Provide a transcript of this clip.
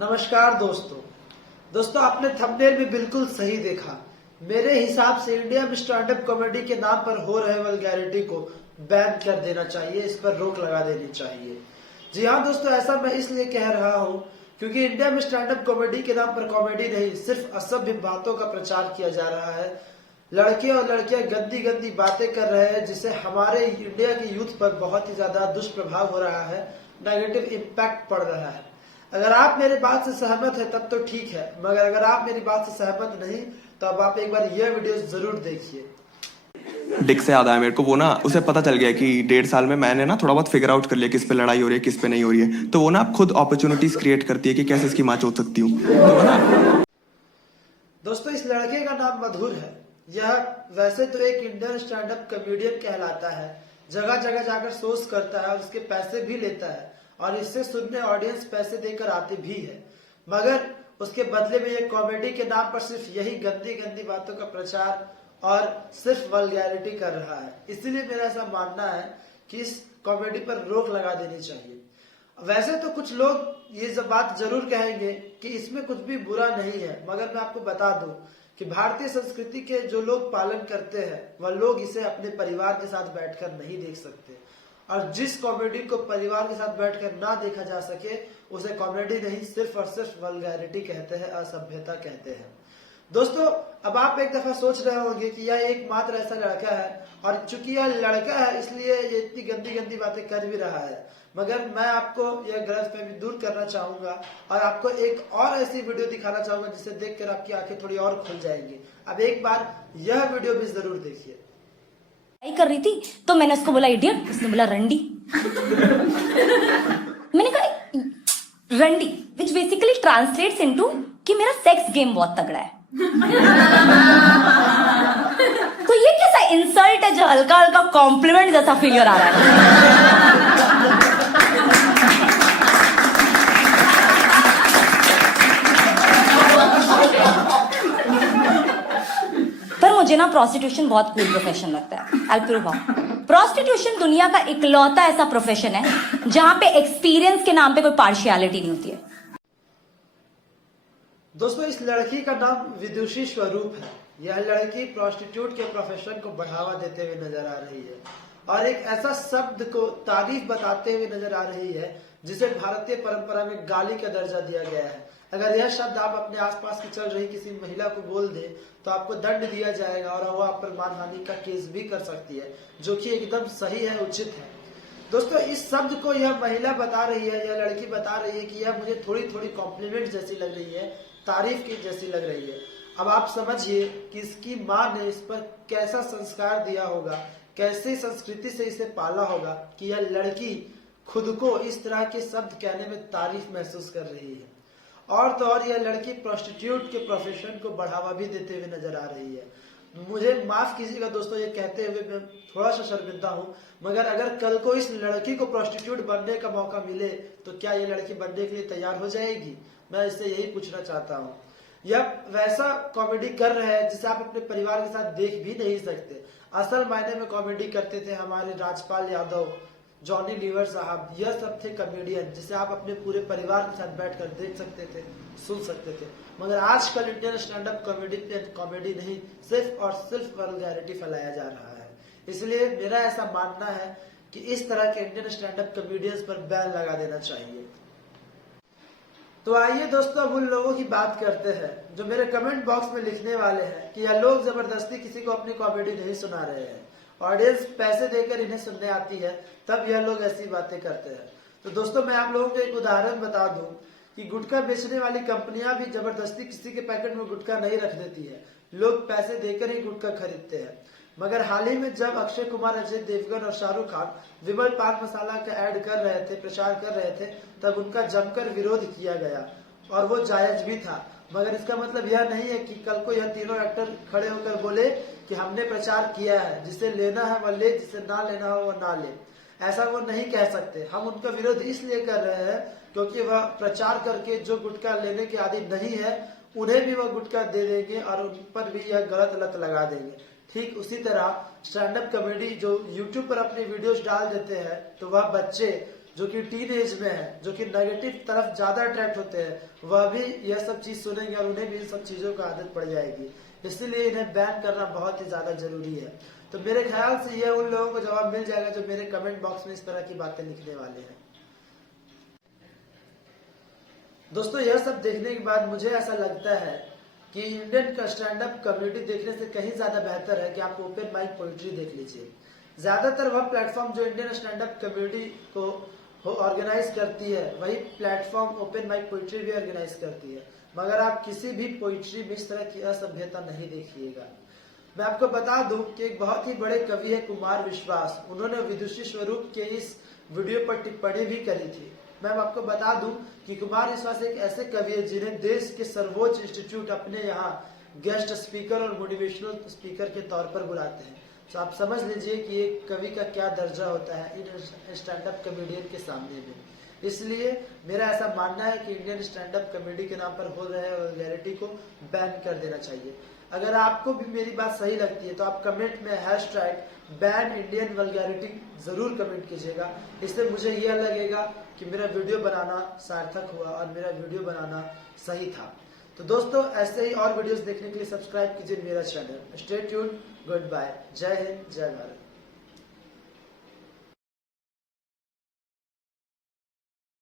नमस्कार दोस्तों आपने थंबनेल में बिल्कुल सही देखा। मेरे हिसाब से इंडिया में स्टैंड अप कॉमेडी के नाम पर हो रहे वल्गैरिटी को बैन कर देना चाहिए, इस पर रोक लगा देनी चाहिए। जी हाँ दोस्तों, ऐसा मैं इसलिए कह रहा हूँ क्योंकि इंडिया में स्टैंड अप कॉमेडी के नाम पर कॉमेडी नहीं, सिर्फ असभ्य बातों का प्रचार किया जा रहा है। लड़के और लड़कियां गंदी गंदी बातें कर रहे हैं, जिससे हमारे इंडिया के यूथ पर बहुत ही ज्यादा दुष्प्रभाव हो रहा है, नेगेटिव इम्पैक्ट पड़ रहा है। अगर आप मेरे बात से सहमत है तब तो ठीक है, मगर अगर आप मेरी बात से सहमत नहीं तो अब आप एक बार यह वीडियो जरूर देखिए। डिक से याद आया मेरे को, वो ना उसे पता चल गया कि 1.5 साल में मैंने ना थोड़ा बहुत फिगर आउट कर लिया किस पे लड़ाई हो रही है किस पे नहीं हो रही है। तो वो ना खुद अपॉर्चुनिटीज क्रिएट करती है कि कैसे इसकी माँ चोट सकती हूँ। तो ना दोस्तों, इस लड़के का नाम मधुर है। यह वैसे तो एक इंडियन स्टैंड अप कॉमेडियन कहलाता है, जगह जगह जाकर शोज करता है और उसके पैसे भी लेता है और इससे सुनने ऑडियंस पैसे देकर आती भी है, मगर उसके बदले में ये कॉमेडी के नाम पर सिर्फ यही गंदी गंदी बातों का प्रचार और सिर्फ वल्गैरिटी कर रहा है। इसीलिए मेरा ऐसा मानना है कि इस कॉमेडी पर रोक लगा देनी चाहिए। वैसे तो कुछ लोग ये बात जरूर कहेंगे कि इसमें कुछ भी बुरा नहीं है, मगर मैं आपको बता दूं कि भारतीय संस्कृति के जो लोग पालन करते हैं वह लोग इसे अपने परिवार के साथ बैठकर नहीं देख सकते, और जिस कॉमेडी को परिवार के साथ बैठकर ना देखा जा सके उसे कॉमेडी नहीं, सिर्फ और सिर्फ वल्गैरिटी कहते हैं, असभ्यता कहते हैं। दोस्तों, अब आप एक दफा सोच रहे होंगे कि यह एकमात्र ऐसा लड़का है और चूंकि यह लड़का है इसलिए ये इतनी गंदी गंदी बातें कर भी रहा है, मगर मैं आपको यह गलतफहमी दूर करना चाहूंगा और आपको एक और ऐसी वीडियो दिखाना चाहूंगा जिसे देखकर आपकी आंखें थोड़ी और खुल जाएंगी। अब एक बार यह वीडियो भी जरूर देखिए। कर रही थी तो मैंने उसको बोला इडियट, उसने बोला रंडी। मैंने कहा रंडी, विच बेसिकली ट्रांसलेट्स इनटू कि मेरा सेक्स गेम बहुत तगड़ा है। तो ये कैसा इंसल्ट है जो हल्का हल्का कॉम्प्लीमेंट जैसा फील आ रहा है। पर मुझे ना प्रोस्टिट्यूशन बहुत कूल प्रोफेशन लगता है। I will prove how. Prostitution दुनिया का इकलौता ऐसा प्रोफेशन है जहां पे एक्सपीरियंस के नाम पे कोई पार्शियलिटी नहीं होती है। दोस्तों, इस लड़की का नाम विदुषी स्वरूप है। यह लड़की प्रोस्टिट्यूट के प्रोफेशन को बढ़ावा देते हुए नजर आ रही है और एक ऐसा शब्द को तारीफ बताते हुए नजर आ रही है जिसे भारतीय परंपरा में गाली का दर्जा दिया गया है। अगर यह शब्द आप अपने आसपास की चल रही किसी महिला को बोल दे तो आपको दंड दिया जाएगा और वह आप पर मानहानि का केस भी कर सकती है, जो कि एकदम सही है, उचित है। दोस्तों, इस शब्द को यह महिला बता रही है, यह लड़की बता रही है कि यह मुझे थोड़ी थोड़ी कॉम्प्लीमेंट जैसी लग रही है, तारीफ की जैसी लग रही है। अब आप समझिए कि इसकी माँ ने इस पर कैसा संस्कार दिया होगा, कैसे संस्कृति से इसे पाला होगा कि यह लड़की खुद को इस तरह के शब्द कहने में तारीफ महसूस कर रही है। और तो और यह लड़की प्रोस्टिट्यूट के प्रोफेशन को बढ़ावा भी देते हुए नजर आ रही है। मुझे माफ कीजिएगा दोस्तों, ये कहते हुए मैं थोड़ा सा शर्मिंदा हूँ, मगर अगर कल को इस लड़की को प्रोस्टिट्यूट बनने का मौका मिले तो क्या ये लड़की बनने के लिए तैयार हो जाएगी? मैं इससे यही पूछना चाहता हूँ। यह वैसा कॉमेडी कर रहे हैं जिसे आप अपने परिवार के साथ देख भी नहीं सकते। असल मायने में कॉमेडी करते थे हमारे राजपाल यादव, जॉनी लीवर साहब, यह सब थे कॉमेडियन जिसे आप अपने पूरे परिवार के साथ बैठकर देख सकते थे, सुन सकते थे। मगर आजकल इंडियन स्टैंड अप कॉमेडी नहीं, सिर्फ और सिर्फ वल्गैरिटी फैलाया जा रहा है। इसलिए मेरा ऐसा मानना है कि इस तरह के इंडियन स्टैंड अप कॉमेडियंस पर बैन लगा देना चाहिए। तो आइए दोस्तों, अब उन लोगों की बात करते हैं जो मेरे कमेंट बॉक्स में लिखने वाले हैं कि यह लोग जबरदस्ती किसी को अपनी कॉमेडी नहीं सुना रहे हैं, ऑडियंस पैसे देकर इन्हें सुनने आती है, तब यह लोग ऐसी बातें करते हैं। तो दोस्तों, मैं आप लोगों को एक उदाहरण बता दूं कि गुटखा बेचने वाली कंपनियां भी जबरदस्ती किसी के पैकेट में गुटखा नहीं रख देती है, लोग पैसे देकर ही गुटखा खरीदते हैं। मगर हाल ही में जब अक्षय कुमार, अजय देवगन और शाहरुख खान विमल पान मसाला का ऐड कर रहे थे, प्रचार कर रहे थे, तब उनका जमकर विरोध किया गया और वो जायज भी था। मगर इसका मतलब यह नहीं है कि कल को यह तीनों एक्टर खड़े होकर बोले कि हमने प्रचार किया है, जिसे लेना है वह ले, जिसे ना लेना हो वह ना ले। ऐसा वो नहीं कह सकते। हम उनका विरोध इसलिए कर रहे हैं क्योंकि वह प्रचार करके जो गुटखा लेने के आदि नहीं है उन्हें भी वह गुटखा दे देंगे और उन पर भी यह गलत लत लगा देंगे। ठीक उसी तरह स्टैंड अप कॉमेडी जो यूट्यूब पर अपनी वीडियोस डाल देते हैं तो वह बच्चे जो कि टीन एज में है, जो कि नेगेटिव तरफ ज्यादा अट्रैक्ट होते हैं, वह भी यह सब चीज सुनेंगे और उन्हें भी इन सब चीजों का आदत पड़ जाएगी। इसलिए इन्हें बैन करना बहुत ही ज्यादा जरूरी है। तो मेरे ख्याल से यह उन लोगों को जवाब मिल जाएगा जो मेरे कमेंट बॉक्स में इस तरह की बातें लिखने वाले हैं। दोस्तों, यह सब देखने के बाद मुझे ऐसा लगता है कि इंडियन का स्टैंड अप कम्युनिटी देखने से कहीं ज्यादा बेहतर है कि आप ओपन माइक पोइट्री देख लीजिए। ज्यादातर वह प्लेटफॉर्म जो इंडियन स्टैंड अप कम्युनिटी को ऑर्गेनाइज करती है, वही प्लेटफॉर्म ओपन माइक पोइट्री भी ऑर्गेनाइज करती है। मगर आप किसी भी पोइट्री में इस तरह की असभ्यता नहीं देखिएगा। मैं आपको बता दूं कि एक बहुत ही बड़े कवि है कुमार विश्वास, उन्होंने विदुषी स्वरूप के इस वीडियो पर टिप्पणी भी करी थी। मैं आपको बता दूं कि कुमार विश्वास एक ऐसे कवि है जिन्हें देश के सर्वोच्च इंस्टीट्यूट अपने यहाँ गेस्ट स्पीकर और मोटिवेशनल स्पीकर के तौर पर बुलाते हैं। तो आप समझ लीजिए कि एक कवि का क्या दर्जा होता है इन स्टैंड अप कॉमेडियन के सामने में। इसलिए मेरा ऐसा मानना है कि इंडियन स्टैंड अप कॉमेडी के नाम पर हो रहे वल्गैरिटी को बैन कर देना चाहिए। अगर आपको भी मेरी बात सही लगती है तो आप कमेंट में #बैन इंडियन वल्गैरिटी जरूर कमेंट कीजिएगा। इससे मुझे यह लगेगा कि मेरा वीडियो बनाना सार्थक हुआ और मेरा वीडियो बनाना सही था। तो दोस्तों, ऐसे ही और वीडियोस देखने के लिए सब्सक्राइब कीजिए मेरा channel. Stay tuned, goodbye, जय हिंद, जय भारत।